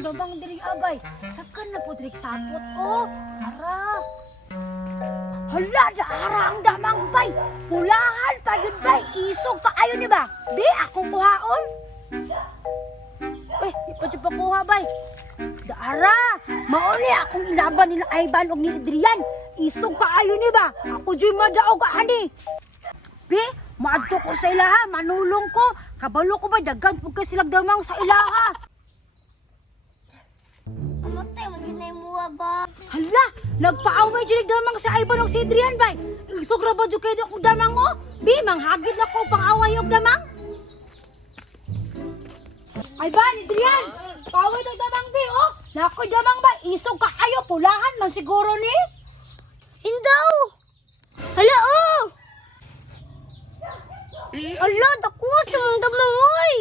akong damang diri abay. Takan na po diri sapot oh. Ara. Hala, daara ang damang bay. Pulahan pa yun bay. Isog pa ayo ni ba? Di ako kuhaon. Uy, di pa siya pa kuha bay. Daara, mauli akong ilaban nila Ivan og ni Adrian. Isog pa ayo ni ba? Ako dyan madaog ani. Be, maadto ko sa ilaha, manulong ko. Kabalo ko ba dagan pug kay silag damang sa ilaha. Amatay, maginay mo ba? Hala, nagpaaway dyan damang sa Ivan og si Adrian bay. Isog ra ba dyan kayo akong damang mo? Be, manghagid na ko pang away og damang. Ivan, Adrian, paaway ng damang be oh. Nakoy damang ba, isog ka ayo, pulahan man siguro ni. Hindaw! Hala, oh! Hala, dakuwas yung damang, oy!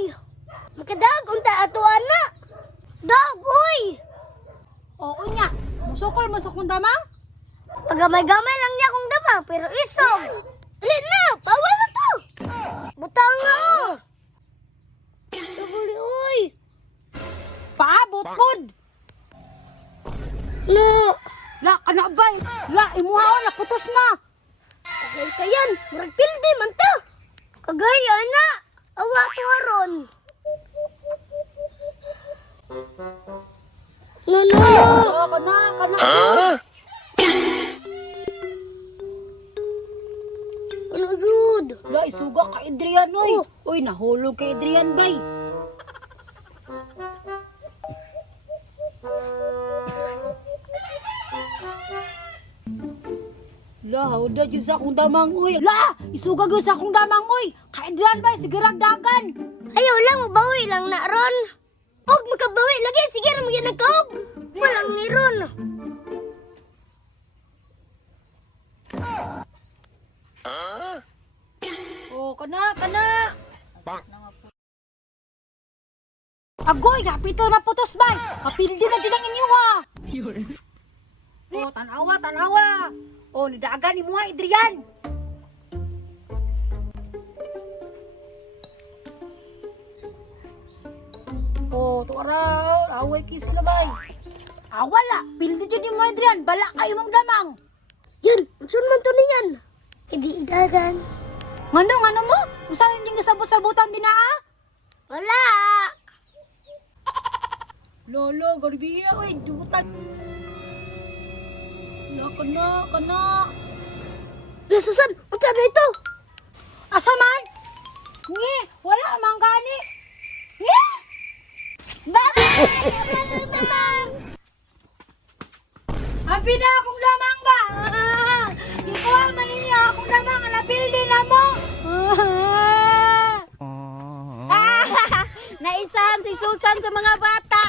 Makadag, unta ato, ana! Dag, oy! Oo niya, musukol mo sa kong damang? Pagamay-gamay lang niya akong damang, pero isog! Hala na, bawal na to! Butang nga, oh! Sabuli, oy! Paabot pod! No! La, kana bay! La, imuhaon na, putos na! Kagay kayan, murag pildi man to! Kagay, ana! Awa ko aron! No, no, no! Oh, kana! Ano yun? La, isuga ka Adrian, oy! Oy, nahulog kay Adrian, bay! La, hauda dyan sa akong damang, oy! La, isuga dyan sa akong damang, oy! Kay Adrian, bay, sige ragdagan! Ayaw lang, mabawi lang na ron. Og makabawi lagi, sige rin magyan nagkaog. Walang ni ron. Oh, kana! Agoy, kapito na putos, bay! Kapildi na dyan ang inyo, ha! Oh, tanawa! Oh, nidagan ni mo, ha, Adrian! Oh, tuwara, away kiss na, bay! Wala! Pildi dyan ni mo, Adrian! Bala kayo mong damang! Yan, unsun man to niyan. Hindi idagan. Ngano mo? Usahin yung sabot-sabutan din, ha? Wala. Lolo, garbiya, oy, dutan. La, kana. Nasusan, unsa na ito? Asa man? Ngi, wala man gani. Ngi! Bakit? Ano damang? Happy na akong lamang ba? Ikuha man niya akong lamang, napildi na mo. Naisahan si Sultan sa mga bata.